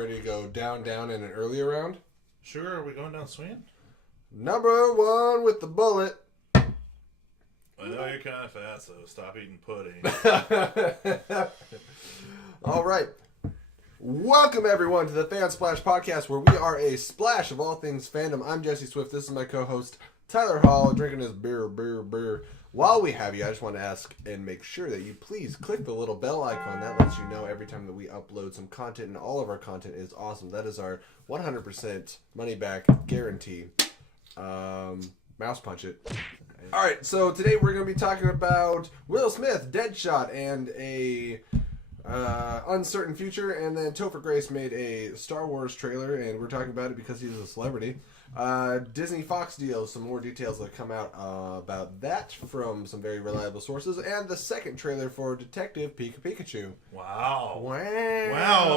ready to go down in an earlier round? Sure, are we going down swinging? Number 1 with the bullet. I know you're kind of fat, so stop eating pudding. All right. Welcome, everyone, to the FanSplash podcast, where we are a splash of all things fandom. I'm Jesse Swift. This is my co-host, Tyler Hall, drinking his beer. While we have you, I just want to ask and make sure that you please click the little bell icon. That lets you know every time that we upload some content, and all of our content is awesome. That is our 100% money-back guarantee. Mouse punch it. All right, so today we're going to be talking about Will Smith, Deadshot, and a uncertain future. And then Topher Grace made a Star Wars trailer, and we're talking about it because he's a celebrity. Disney Fox deal, some more details that come out about that from some very reliable sources, and the second trailer for Detective Pikachu. Wow.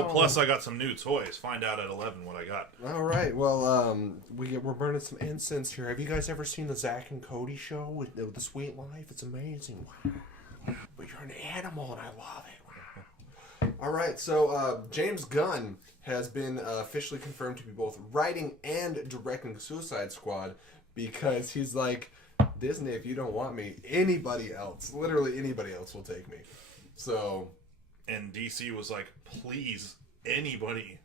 Plus, I got some new toys. Find out at 11 what I got. All right. Well, we're burning some incense here. Have you guys ever seen the Zach and Cody show with The Sweet Life? It's amazing. Wow. But you're an animal, and I love it. All right. So James Gunn has been officially confirmed to be both writing and directing Suicide Squad, because he's like, Disney, if you don't want me, anybody else, literally anybody else will take me. So, and DC was like, please, anybody,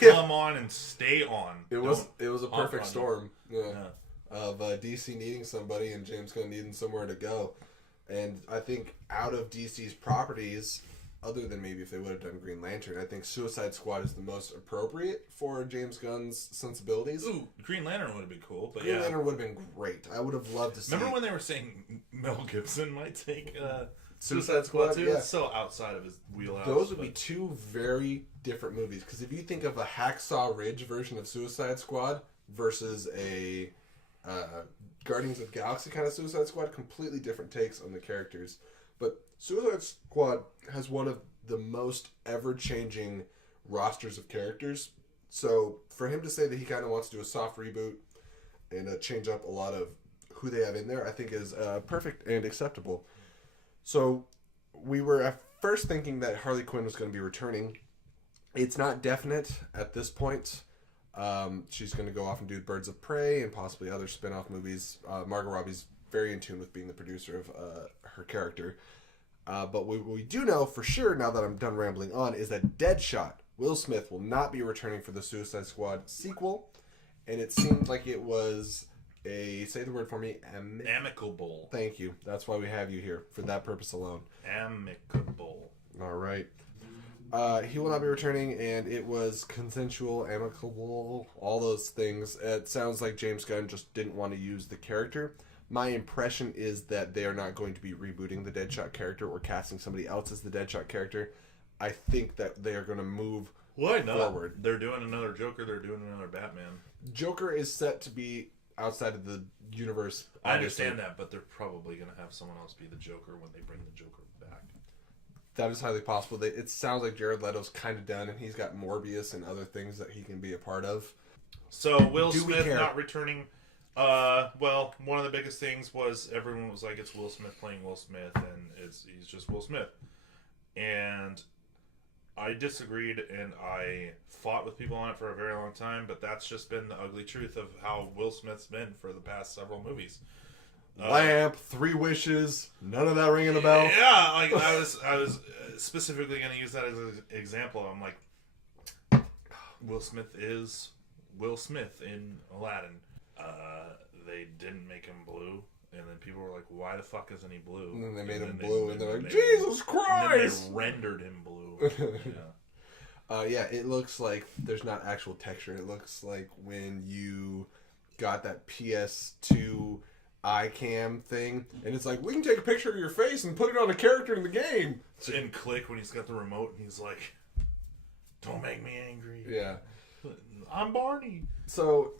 come on and stay on. It was a perfect storm of DC needing somebody and James Gunn needing somewhere to go. And I think out of DC's properties, other than maybe if they would have done Green Lantern, I think Suicide Squad is the most appropriate for James Gunn's sensibilities. Ooh, Green Lantern would have been cool, but Green Lantern would have been great. I would have loved to see. Remember when they were saying Mel Gibson might take Suicide Squad? too? Yeah. It's so outside of his wheelhouse. Those would be two very different movies. Because if you think of a Hacksaw Ridge version of Suicide Squad versus a Guardians of the Galaxy kind of Suicide Squad, completely different takes on the characters. But Suicide Squad has one of the most ever-changing rosters of characters. So for him to say that he kind of wants to do a soft reboot and change up a lot of who they have in there, I think is perfect and acceptable. So we were at first thinking that Harley Quinn was going to be returning. It's not definite at this point. She's going to go off and do Birds of Prey and possibly other spin-off movies. Margot Robbie's very in tune with being the producer of her character. But what we do know for sure, now that I'm done rambling on, is that Deadshot, Will Smith, will not be returning for the Suicide Squad sequel. And it seemed like it was say the word for me, amicable. Thank you. That's why we have you here, for that purpose alone. Amicable. All right. He will not be returning, and it was consensual, amicable, all those things. It sounds like James Gunn just didn't want to use the character. My impression is that they are not going to be rebooting the Deadshot character or casting somebody else as the Deadshot character. I think that they are going to move forward. They're doing another Joker. They're doing another Batman. Joker is set to be outside of the universe. Obviously. I understand that, but they're probably going to have someone else be the Joker when they bring the Joker back. That is highly possible. It sounds like Jared Leto's kind of done, and he's got Morbius and other things that he can be a part of. So Will Smith not returning... well, one of the biggest things was everyone was like, it's Will Smith playing Will Smith, and he's just Will Smith. And I disagreed, and I fought with people on it for a very long time, but that's just been the ugly truth of how Will Smith's been for the past several movies. Lamp, Three Wishes, none of that ringing a bell. Yeah, like I was specifically going to use that as an example. I'm like, Will Smith is Will Smith in Aladdin. They didn't make him blue, and then people were like, why the fuck isn't he blue? And then they made him blue, and they're like, Jesus Christ! And then they rendered him blue. Yeah, it looks like there's not actual texture. It looks like when you got that PS2 iCam thing, and it's like, we can take a picture of your face and put it on a character in the game. In Click, when he's got the remote, and he's like, don't make me angry. Yeah. I'm Barney. So,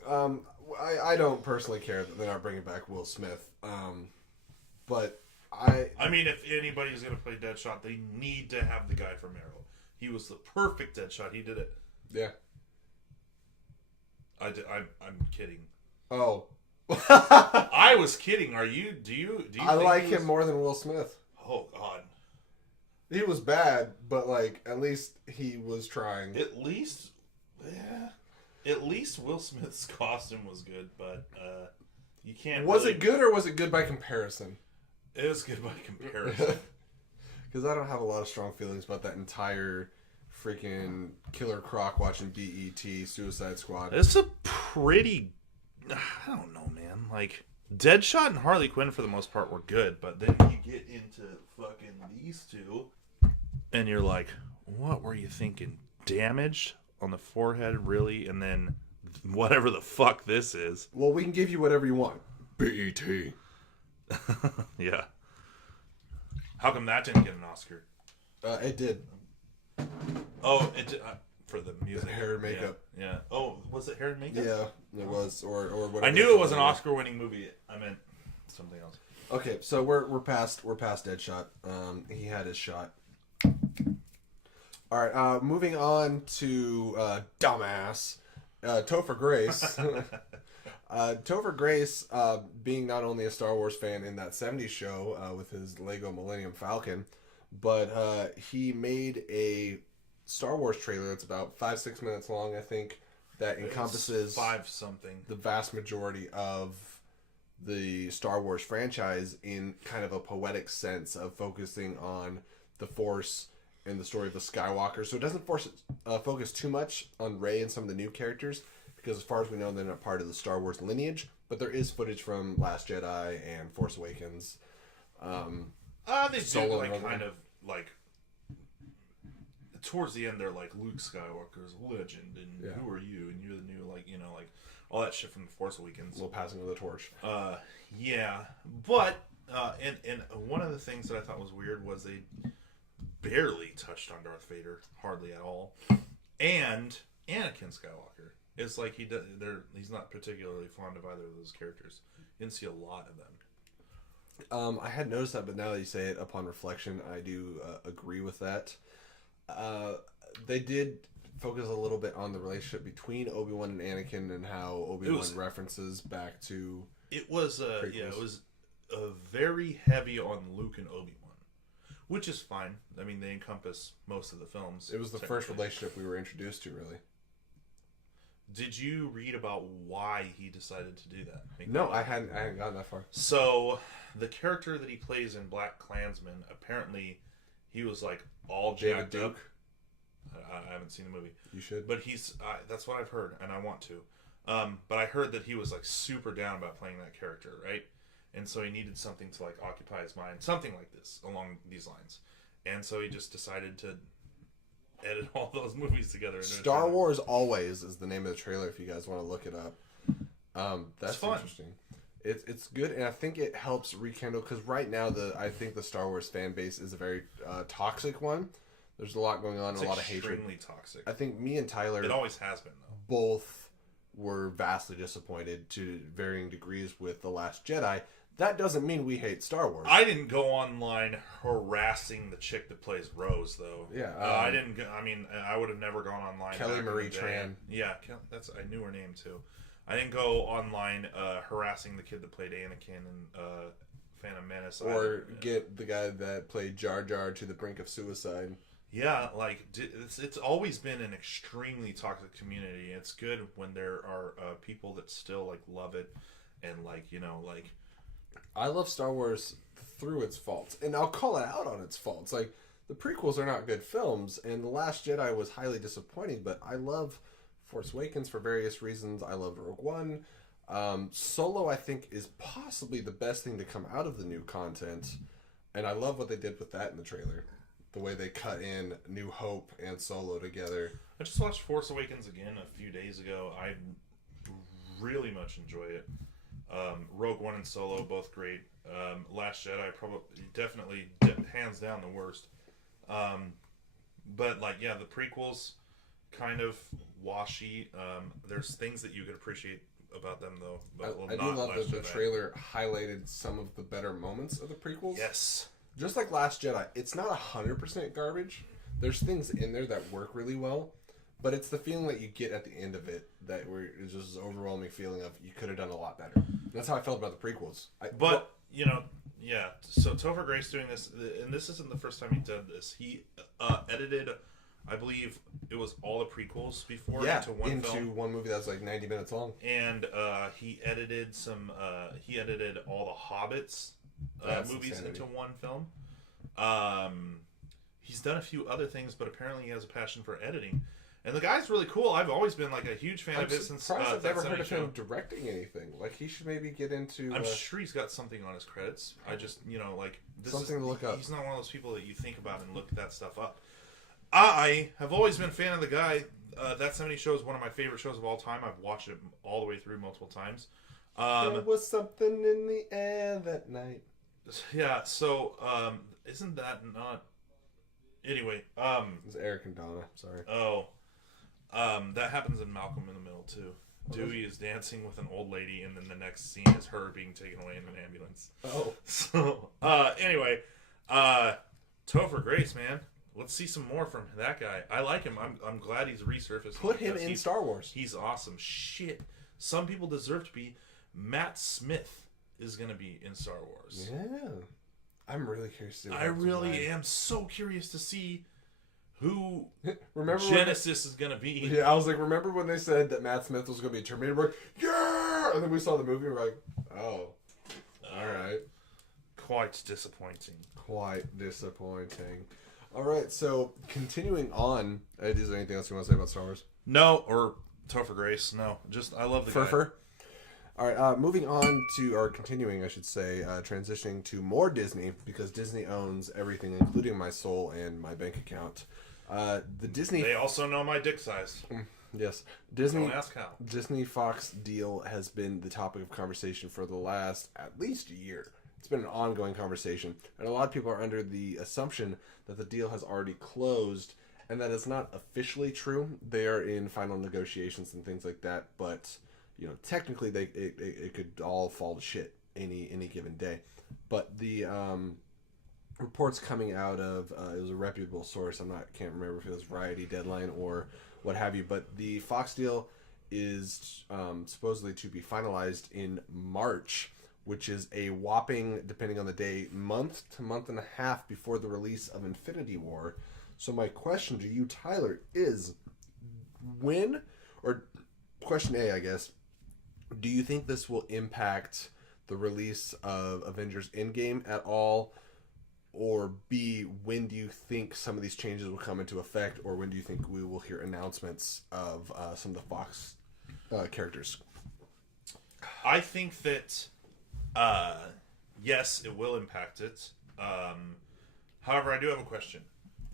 I don't personally care that they're not bringing back Will Smith. But I mean, if anybody's going to play Deadshot, they need to have the guy from Arrow. He was the perfect Deadshot. He did it. Yeah. I'm kidding. Oh. I was kidding. Do you I like him more than Will Smith. Oh, God. He was bad, but, like, at least he was trying. At least Yeah. At least Will Smith's costume was good, but you can't. Was it good, or was it good by comparison? It was good by comparison. Because I don't have a lot of strong feelings about that entire freaking Killer Croc watching BET Suicide Squad. It's a pretty... I don't know, man. Like, Deadshot and Harley Quinn, for the most part, were good, but then you get into fucking these two, and you're like, what were you thinking? Damaged on the forehead, really? And then whatever the fuck this is. Well, we can give you whatever you want. BET. Yeah. How come that didn't get an Oscar? It did. Oh, it did, for the music. Hair and makeup. Yeah. Oh, was it hair and makeup? Yeah, it was. Or whatever. I knew it was an Oscar-winning movie. I meant something else. Okay, so we're past Deadshot. He had his shot. All right, moving on to dumbass Topher Grace. Topher Grace, being not only a Star Wars fan in that 70s show with his Lego Millennium Falcon, but he made a Star Wars trailer that's about 5-6 minutes long, I think, that encompasses 5-something the vast majority of the Star Wars franchise in kind of a poetic sense of focusing on the Force and the story of the Skywalker. So it doesn't focus too much on Rey and some of the new characters, because as far as we know, they're not part of the Star Wars lineage, but there is footage from Last Jedi and Force Awakens. They do, like, kind of, like, towards the end, they're like, Luke Skywalker's a legend, and who are you? And you're the new, like, you know, like, all that shit from the Force Awakens. A little passing of the torch. Yeah. But, and one of the things that I thought was weird was they barely touched on Darth Vader, hardly at all, and Anakin Skywalker. It's like he's not particularly fond of either of those characters. You didn't see a lot of them. I had noticed that, but now that you say it, upon reflection, I do agree with that. They did focus a little bit on the relationship between Obi-Wan and Anakin, and how Obi-Wan references back to... It was very heavy on Luke and Obi-Wan, which is fine. I mean, they encompass most of the films. It was the first relationship we were introduced to, really. Did you read about why he decided to do that? No, I hadn't gotten that far. So, the character that he plays in Black Klansman, apparently, he was like all David jacked Duke. up. I haven't seen the movie. You should. But he's that's what I've heard, and I want to. But I heard that he was like super down about playing that character, right? And so he needed something to like occupy his mind, something like this along these lines. And so he just decided to edit all those movies together. Star Wars Always is the name of the trailer if you guys want to look it up. That's fun. Interesting. It's good, and I think it helps rekindle, because right now I think the Star Wars fan base is a very toxic one. There's a lot going on, and a lot of hatred. Extremely toxic. I think me and Tyler... It always has been, though. Both were vastly disappointed to varying degrees with The Last Jedi. That doesn't mean we hate Star Wars. I didn't go online harassing the chick that plays Rose, though. Yeah. I didn't... I mean, I would have never gone online. Kelly Marie Tran. Yeah, I knew her name, too. I didn't go online harassing the kid that played Anakin in Phantom Menace. Or get the guy that played Jar Jar to the brink of suicide. Yeah, like, it's always been an extremely toxic community. It's good when there are people that still, like, love it and, like, you know, like... I love Star Wars through its faults, and I'll call it out on its faults. Like, the prequels are not good films, and The Last Jedi was highly disappointing, but I love Force Awakens for various reasons. I love Rogue One. Solo, I think, is possibly the best thing to come out of the new content, and I love what they did with that in the trailer. The way they cut in New Hope and Solo together. I just watched Force Awakens again a few days ago. I really much enjoy it. Rogue One and Solo, both great. Last Jedi, definitely hands down the worst. But, like, yeah, the prequels, kind of washy. There's things that you could appreciate about them, though. But, I do love that the trailer highlighted some of the better moments of the prequels. Yes. Just like Last Jedi, it's not 100% garbage. There's things in there that work really well, but it's the feeling that you get at the end of it that is just an overwhelming feeling of you could have done a lot better. That's how I felt about the prequels. You know, yeah. So Topher Grace doing this, and this isn't the first time he did this. He edited I believe it was all the prequels before Yeah, into one film. one movie that was like 90 minutes long. And he edited some. He edited all the Hobbits movies into one film. He's done a few other things, but apparently he has a passion for editing. And the guy's really cool. I've always been like a huge fan of it since. I've never heard of him directing anything. Like he should maybe get into. I'm sure he's got something on his credits. I just like this something to look up. He's not one of those people that you think about and look that stuff up. I have always been a fan of the guy. That 70 Show is one of my favorite shows of all time. I've watched it all the way through multiple times. There was something in the air that night. Yeah. So isn't that not? Anyway, it was Eric and Donna. Sorry. Oh. That happens in Malcolm in the Middle too. Dewey is dancing with an old lady, and then the next scene is her being taken away in an ambulance. Oh. So, anyway, Topher Grace, man. Let's see some more from that guy. I like him. I'm glad he's resurfaced. Put him in Star Wars. He's awesome. Shit. Some people deserve to be. Matt Smith is going to be in Star Wars. Yeah. I'm really curious to see. I really am so curious to see who remember Genesis is going to be. Yeah, I was like, remember when they said that Matt Smith was going to be Terminator? We're like, yeah! And then we saw the movie and we're like, oh. Alright. Quite disappointing. Alright, so continuing on, is there anything else you want to say about Star Wars? No, or Topher Grace, no. Just, I love the guy. Alright, moving on to, or continuing, I should say, transitioning to more Disney, because Disney owns everything, including my soul and my bank account. The Disney... They also know my dick size. Yes. Disney, don't ask how. Disney Fox deal has been the topic of conversation for the last at least a year. It's been an ongoing conversation. And a lot of people are under the assumption that the deal has already closed, and that is not officially true. They are in final negotiations and things like that, but... You know, technically, it could all fall to shit any given day. But the reports coming out of it was a reputable source. Can't remember if it was Variety, Deadline, or what have you. But the Fox deal is supposedly to be finalized in March, which is a whopping, depending on the day, month to month and a half before the release of Infinity War. So my question to you, Tyler, is when, or question A, I guess. Do you think this will impact the release of Avengers Endgame at all? Or B, when do you think some of these changes will come into effect? Or when do you think we will hear announcements of some of the Fox characters? I think that, yes, it will impact it. However, I do have a question.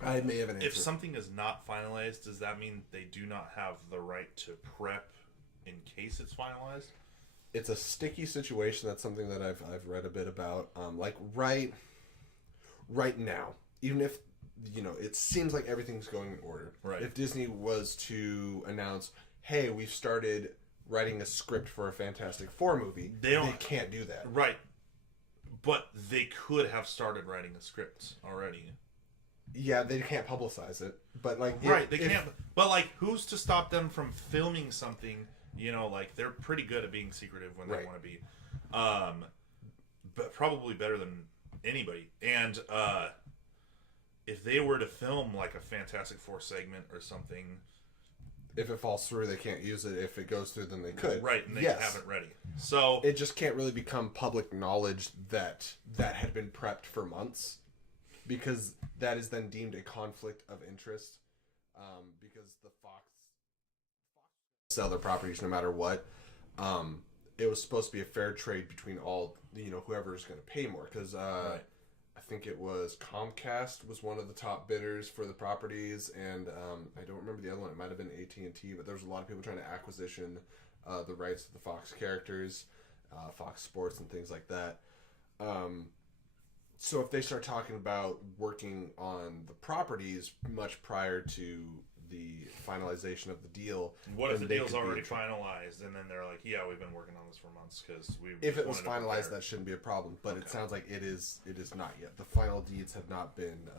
I may have an answer. If something is not finalized, does that mean they do not have the right to prep in case it's finalized? It's a sticky situation. That's something that I've read a bit about. Like right now, even if it seems like everything's going in order. Right. If Disney was to announce, "Hey, we've started writing a script for a Fantastic Four movie," they can't do that. Right. But they could have started writing a script already. Yeah, they can't publicize it. But they can't. But who's to stop them from filming something? They're pretty good at being secretive when they want to be. But probably better than anybody. And if they were to film a Fantastic Four segment or something, if it falls through, they can't use it. If it goes through, then they could. Right, and they have it ready. So it just can't really become public knowledge that had been prepped for months, because that is then deemed a conflict of interest. Because the Fox sell their properties no matter what. It was supposed to be a fair trade between all, whoever's going to pay more. Because I think it was Comcast was one of the top bidders for the properties, and I don't remember the other one. It might have been AT&T, but there was a lot of people trying to acquisition the rights to the Fox characters, Fox Sports, and things like that. So if they start talking about working on the properties much prior to the finalization of the deal. What if the deal's already finalized, and then they're like, "Yeah, we've been working on this for months because we." If it was finalized, that shouldn't be a problem. But it sounds like it is. It is not yet. The final deeds have not been.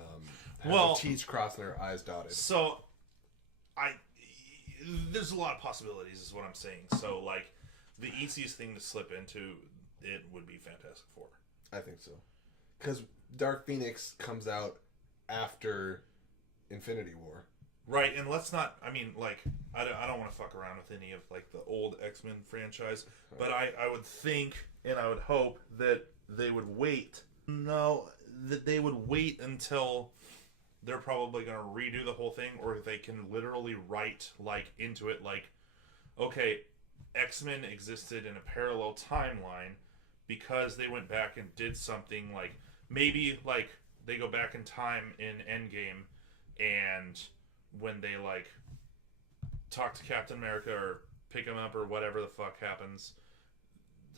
Their T's crossed and their I's dotted. So, there's a lot of possibilities, is what I'm saying. So, the easiest thing to slip into it would be Fantastic Four. I think so, because Dark Phoenix comes out after Infinity War, Right, and let's not. I mean, like, I don't want to fuck around with any of like the old X-Men franchise, but I would think and I would hope that they would wait. No, that they would wait until they're probably going to redo the whole thing, or they can literally write like into it, like, okay, X-Men existed in a parallel timeline because they went back and did something, like maybe like they go back in time in Endgame, and when they like talk to Captain America or pick him up or whatever the fuck happens,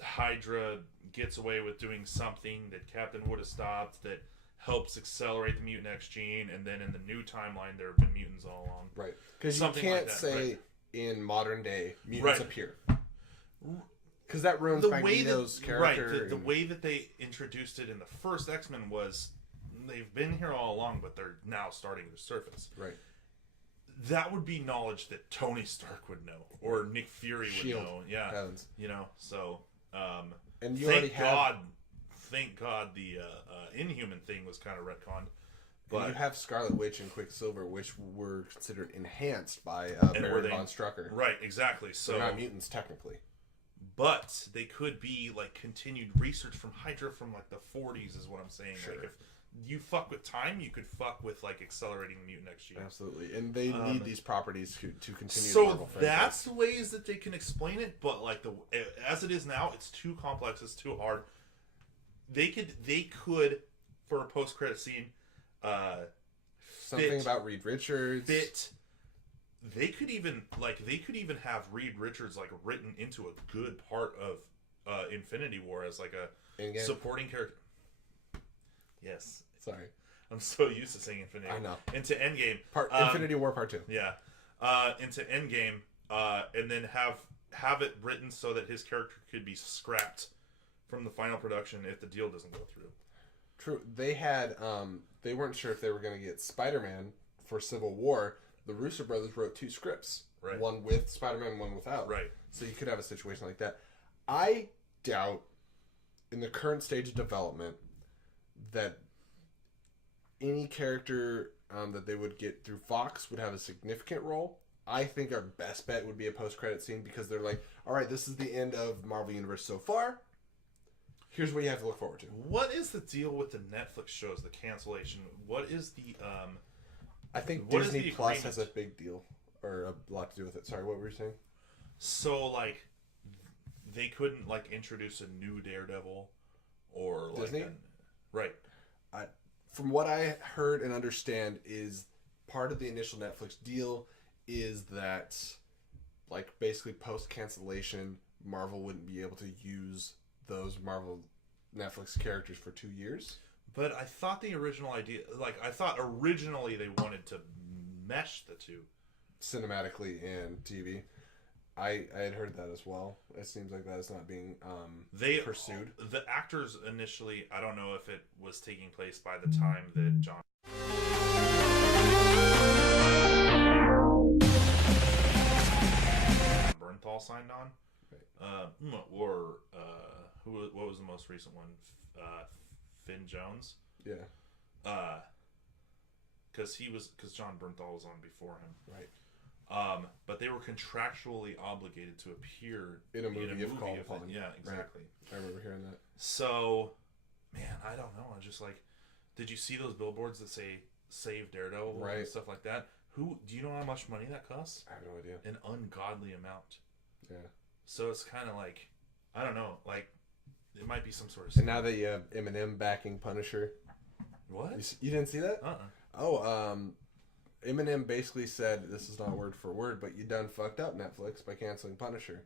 Hydra gets away with doing something that Captain would have stopped that helps accelerate the mutant X gene, and then in the new timeline there have been mutants all along. Right. Because you can't say in modern day mutants appear. Because that ruins Magneto's character. Right. The way that they introduced it in the first X-Men was they've been here all along, but they're now starting to surface. Right. That would be knowledge that Tony Stark would know, or Nick Fury would know. Yeah. Heavens. You know, so and you thank God the Inhuman thing was kind of retconned. But you have Scarlet Witch and Quicksilver, which were considered enhanced by Baron von Strucker. Right, exactly. So they're not mutants technically. But they could be like continued research from Hydra from like the 40s is what I'm saying. Sure. Like if you fuck with time, you could fuck with like accelerating mutant X gene. Absolutely. And they need these properties to continue so the Marvel franchise. That's the ways that they can explain it, but like as it is now, it's too complex, it's too hard. They could for a post-credit scene something about Reed Richards. They could even have Reed Richards like written into a good part of Infinity War as like a Endgame? Supporting character. Yes. Sorry. I'm so used to saying Infinity War. I know. Into Endgame. Infinity War Part 2. Yeah. Into Endgame, and then have it written so that his character could be scrapped from the final production if the deal doesn't go through. True. They had they weren't sure if they were going to get Spider-Man for Civil War. The Russo brothers wrote 2 scripts. Right. One with Spider-Man, one without. Right. So you could have a situation like that. I doubt, in the current stage of development, that any character that they would get through Fox would have a significant role. I think our best bet would be a post-credit scene because they're like, all right, this is the end of Marvel Universe so far. Here's what you have to look forward to. What is the deal with the Netflix shows, the cancellation? What is the... I think Disney Plus has a big deal, or a lot to do with it. Sorry, what were you saying? So, like, they couldn't, like, introduce a new Daredevil or, like... Disney? Right. From what I heard and understand is part of the initial Netflix deal is that, like, basically post-cancellation, Marvel wouldn't be able to use those Marvel Netflix characters for 2 years. But I thought the original idea, like, I thought originally they wanted to mesh the two. Cinematically and TV. I had heard that as well. It seems like that is not being pursued. The actors initially, I don't know if it was taking place by the time that John Bernthal signed on. Right. What was the most recent one? Finn Jones. Yeah. Because John Bernthal was on before him. Right. But they were contractually obligated to appear in a movie if called upon. Yeah, exactly. Right. I remember hearing that. So, man, I don't know. I just like, did you see those billboards that say "Save Daredevil" and stuff like that? Do you know how much money that costs? I have no idea. An ungodly amount. Yeah. So it's kind of like, I don't know, like it might be some sort of. And now that you have Eminem backing Punisher. What? You didn't see that? Oh, Eminem basically said, this is not word for word, but you done fucked up Netflix by canceling Punisher.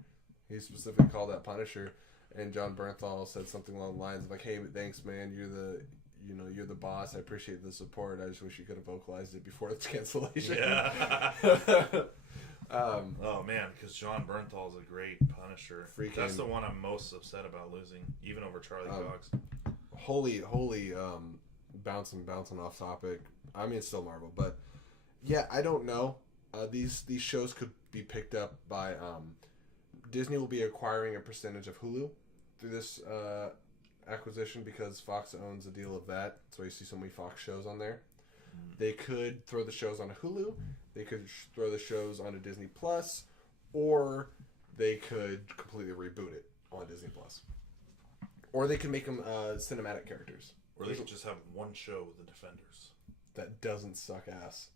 He specifically called that Punisher, and John Bernthal said something along the lines of like, "Hey, thanks, man. You're the boss. I appreciate the support. I just wish you could have vocalized it before its cancellation." Yeah. Oh man, because John Bernthal is a great Punisher. That's the one I'm most upset about losing, even over Charlie Cox. Holy, bouncing off topic. I mean, it's still Marvel, but yeah, I don't know. These shows could be picked up by Disney. Will be acquiring a percentage of Hulu through this acquisition because Fox owns a deal of that. That's why you see so many Fox shows on there. They could throw the shows on a Hulu. They could throw the shows on a Disney Plus, or they could completely reboot it on Disney Plus, or they could make them cinematic characters, or they could just have one show with the Defenders that doesn't suck ass.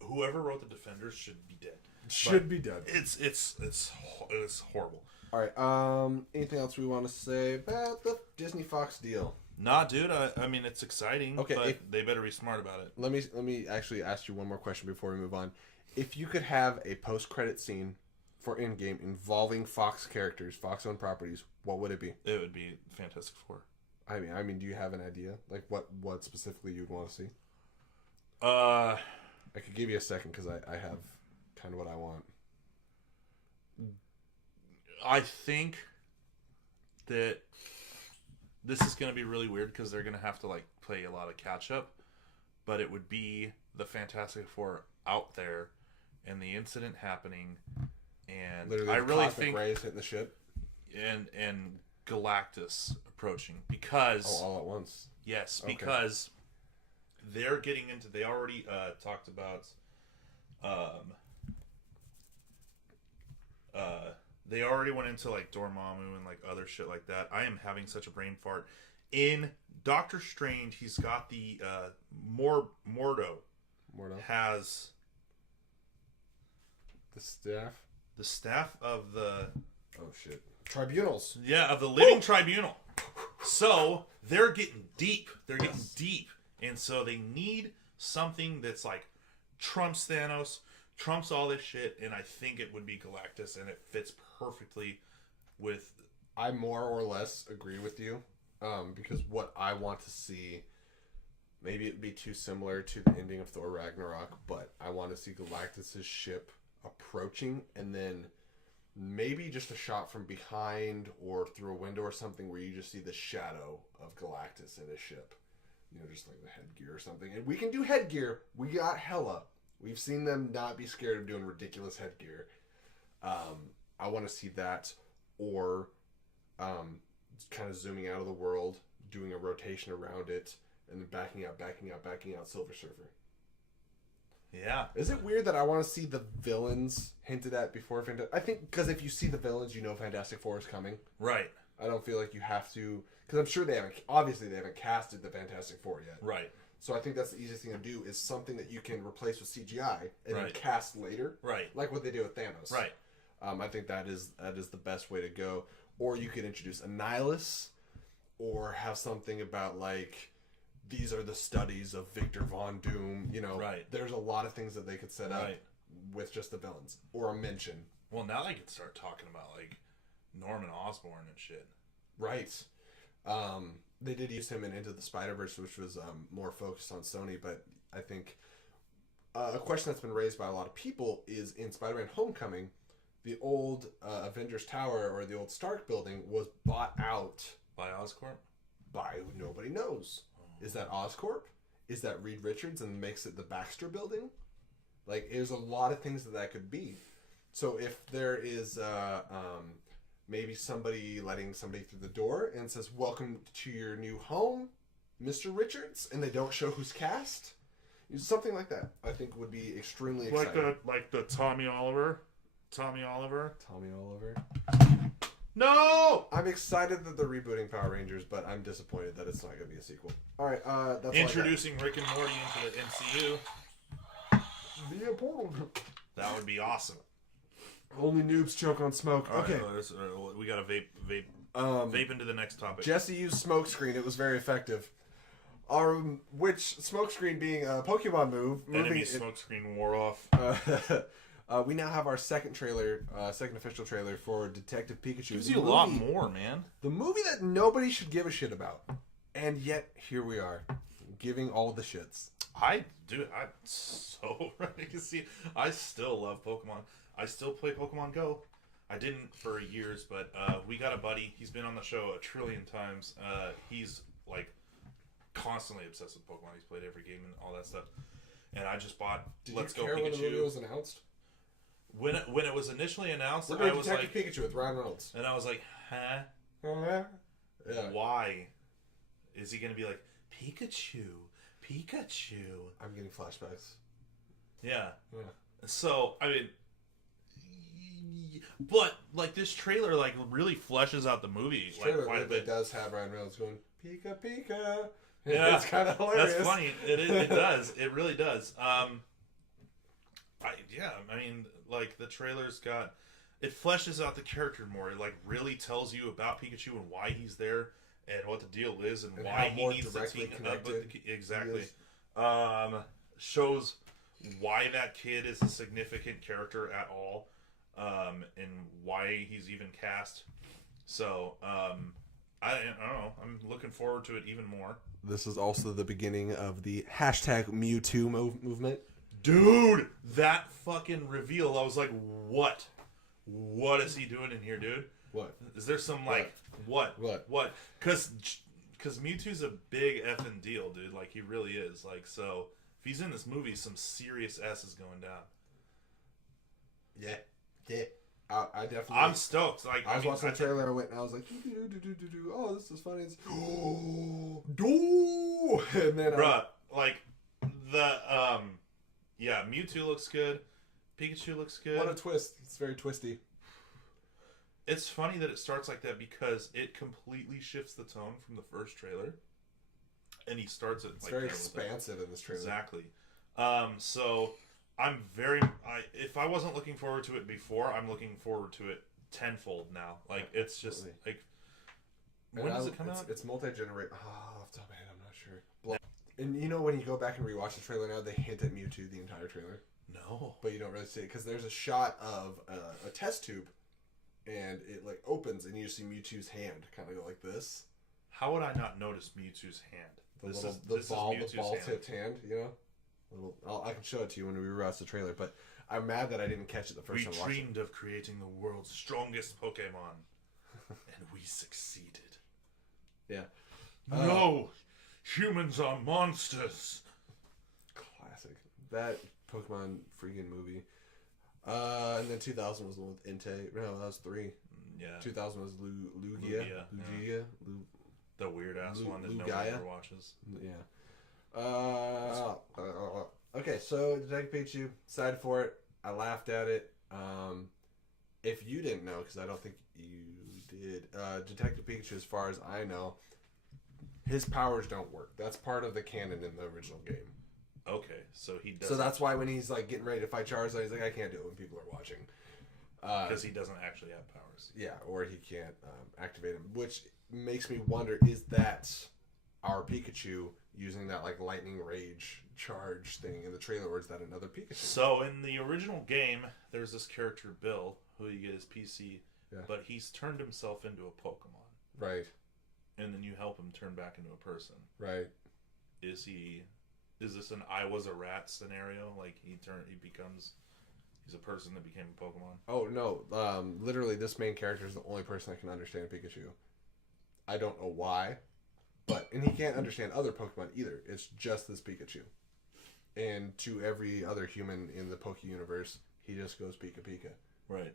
Whoever wrote the Defenders should be dead. Should be dead. It's horrible. All right. Anything else we want to say about the Disney Fox deal? Nah, dude. I mean, it's exciting. Okay, but they better be smart about it. Let me actually ask you one more question before we move on. If you could have a post-credit scene for Endgame involving Fox characters, Fox-owned properties, what would it be? It would be Fantastic Four. I mean, do you have an idea? Like, what specifically you'd want to see? I could give you a second because I have kind of what I want. I think that this is going to be really weird because they're going to have to like play a lot of catch up, but it would be the Fantastic Four out there and the incident happening, and literally I really think Ray's hitting the ship, and Galactus approaching because all at once. Yes, because they're getting into. They already talked about. They already went into like Dormammu and like other shit like that. I am having such a brain fart. In Doctor Strange, he's got the Mordo has the staff. The staff of the tribunals. Yeah, of the living tribunal. So they're getting deep. They're getting deep, and so they need something that's like trumps Thanos. Trumps all this shit, and I think it would be Galactus, and it fits perfectly with... I more or less agree with you, because what I want to see, maybe it'd be too similar to the ending of Thor Ragnarok, but I want to see Galactus' ship approaching, and then maybe just a shot from behind or through a window or something where you just see the shadow of Galactus in his ship. You know, just like the headgear or something. And we can do headgear. We got hella. We've seen them not be scared of doing ridiculous headgear. I want to see that, or kind of zooming out of the world, doing a rotation around it, and then backing out Silver Surfer. Yeah. Is it weird that I want to see the villains hinted at before Fantastic? I think because if you see the villains, you know Fantastic Four is coming. Right. I don't feel like you have to, because I'm sure they haven't casted the Fantastic Four yet. Right. So I think that's the easiest thing to do is something that you can replace with CGI and then cast later. Right. Like what they did with Thanos. Right. I think that is the best way to go. Or you could introduce Annihilus, or have something about like these are the studies of Victor Von Doom. You know, there's a lot of things that they could set up with just the villains, or a mention. Well, now they could start talking about like Norman Osborn and shit. Right. They did use him in Into the Spider-Verse, which was more focused on Sony, but I think a question that's been raised by a lot of people is in Spider-Man Homecoming, the old Avengers Tower or the old Stark building was bought out by Oscorp? By who nobody knows. Oh. Is that Oscorp? Is that Reed Richards and makes it the Baxter building? Like, there's a lot of things that could be. So if there is... maybe somebody letting somebody through the door and says, "Welcome to your new home, Mr. Richards," and they don't show who's cast. Something like that, I think, would be extremely exciting. Like the Tommy Oliver. No! I'm excited that they're rebooting Power Rangers, but I'm disappointed that it's not going to be a sequel. All right, that's introducing Rick and Morty into the MCU. Via portal. That would be awesome. Only noobs choke on smoke. Okay. We got to vape into the next topic. Jesse used smokescreen. It was very effective. Which smokescreen being a Pokemon move. Enemy smokescreen wore off. We now have our second official trailer for Detective Pikachu. Gives you a lot more, man. The movie that nobody should give a shit about. And yet, here we are, giving all the shits. I'm so ready to see it. I still love Pokemon. I still play Pokemon Go. I didn't for years, but we got a buddy. He's been on the show a trillion times. He's like constantly obsessed with Pokemon. He's played every game and all that stuff. And I just bought Let's Go Pikachu. When the movie was announced? When it was initially announced, I was like Pikachu with Ryan Reynolds. And I was like, huh? Yeah. Why? Is he going to be like, Pikachu, Pikachu. I'm getting flashbacks. Yeah. Yeah. So, I mean, but like this trailer, like really fleshes out the movie. This like trailer quite a bit. does have Ryan Reynolds going Pika Pika. Yeah, it's kind of hilarious. That's funny. It is. It does. It really does. I mean, like the trailer's got. It fleshes out the character more. It like really tells you about Pikachu and why he's there and what the deal is and why he needs to team up with the exactly. Shows why that kid is a significant character at all, and why he's even cast. So I don't know. I'm looking forward to it even more. This is also the beginning of the hashtag Mewtwo movement. Dude, that fucking reveal, I was like, what? What is he doing in here, dude? What? Is there some, like, what? Because Mewtwo's a big effing deal, dude. Like, he really is. Like, so, if he's in this movie, some serious S is going down. Yeah. I definitely... I'm stoked. Like, I was watching the trailer, I went, and I was like, oh, this is funny. It's, and then... Bruh, like, the, yeah, Mewtwo looks good. Pikachu looks good. What a twist. It's very twisty. It's funny that it starts like that because it completely shifts the tone from the first trailer. And he starts it it's like very expansive in this trailer. Exactly. So I'm if I wasn't looking forward to it before, I'm looking forward to it tenfold now. Like it's just like when does it come out? It's multi-generate. Off the top of my head, I'm not sure. And you know when you go back and rewatch the trailer now, they hint at Mewtwo the entire trailer. No, but you don't really see it because there's a shot of a test tube, and it like opens and you see Mewtwo's hand kind of go like this. How would I not notice Mewtwo's hand? The ball-tipped hand, you know. I can show it to you when we rewatch the trailer, but I'm mad that I didn't catch it the first time. We dreamed of creating the world's strongest Pokemon, and we succeeded. Yeah. No, humans are monsters. Classic. That Pokemon freaking movie. And then 2000 was the one with Entei. No, that was 3. Yeah. 2000 was Lugia. The weird ass one that no one ever watches. Yeah. Okay, so Detective Pikachu, excited for it. I laughed at it. If you didn't know, because I don't think you did, Detective Pikachu, as far as I know, his powers don't work. That's part of the canon in the original game. Okay, so he does. So that's why when he's like getting ready to fight Charizard, he's like, I can't do it when people are watching. Because he doesn't actually have powers. Yeah, or he can't activate them, which makes me wonder: is that our Pikachu using that like lightning rage charge thing in the trailer, or is that another Pikachu? So in the original game, there's this character Bill who you get his PC, but he's turned himself into a Pokemon. Right. And then you help him turn back into a person. Right. Is this an I was a rat scenario? Like he's a person that became a Pokemon? Oh no! Literally, this main character is the only person that can understand Pikachu. I don't know why, and he can't understand other Pokemon either. It's just this Pikachu. And to every other human in the Poke universe, he just goes Pika Pika. Right.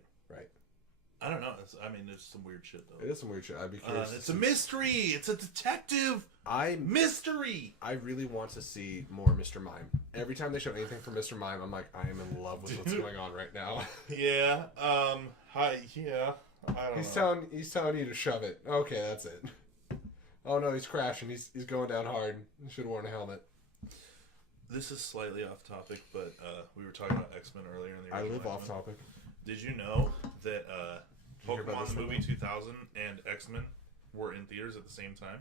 I don't know. There's some weird shit though. It is some weird shit. I'd be curious. It's a mystery. It's a detective. Mystery. I really want to see more Mr. Mime. Every time they show anything from Mr. Mime, I'm like, I am in love with what's going on right now. Yeah. I don't know. He's telling you to shove it. Okay, that's it. Oh no, he's crashing. He's going down hard. He should have worn a helmet. This is slightly off topic, but we were talking about X-Men earlier in the I live X-Men. off topic. Did you know that Pokemon the movie 2000 and X-Men were in theaters at the same time?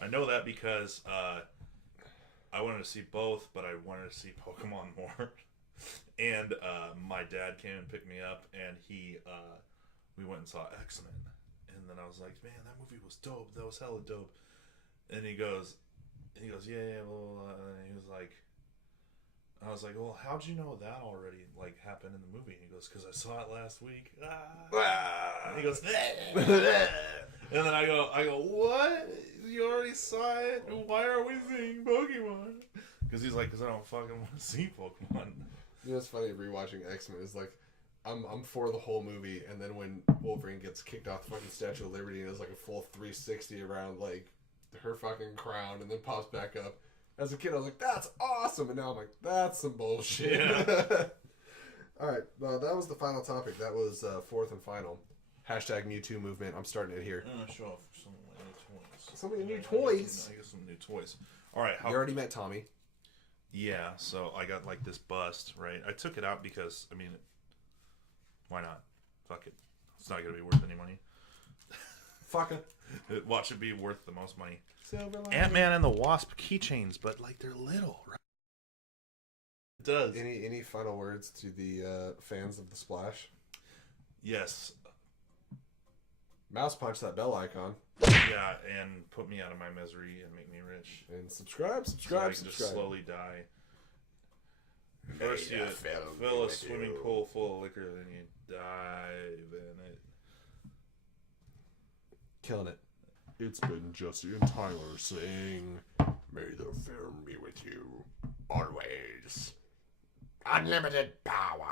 I know that because I wanted to see both, but I wanted to see Pokemon more. And my dad came and picked me up, and we went and saw X-Men. And then I was like, man, that movie was dope. That was hella dope. And he goes, yeah, well, and he was like, I was like, well, how'd you know that already like happened in the movie? And he goes, because I saw it last week. And he goes, and then I go, what? You already saw it? Why are we seeing Pokemon? Because he's like, because I don't fucking want to see Pokemon. You know what's funny? Rewatching X-Men is like, I'm for the whole movie, and then when Wolverine gets kicked off the fucking Statue of Liberty and does like a full 360 around like her fucking crown, and then pops back up. As a kid, I was like, that's awesome. And now I'm like, that's some bullshit. Yeah. All right. Well, that was the final topic. That was fourth and final. Hashtag Mewtwo movement. I'm starting it here. I'm going to show off some of my new toys. Some of your new toys? I got some new toys. All right. You already met Tommy. Yeah. So I got like this bust, right? I took it out because, I mean, why not? Fuck it. It's not going to be worth any money. Fuck it. Watch it be worth the most money. Silverline. Ant-Man and the Wasp keychains, but like they're little, right? It does. Any final words to the fans of the Splash? Yes. Mouse punch that bell icon. Yeah, and put me out of my misery and make me rich. And subscribe. So I can just slowly die. First you fill a swimming pool full of liquor, then you dive in it. Killing it. It's been Jesse and Tyler saying, may the film be with you always. Unlimited power.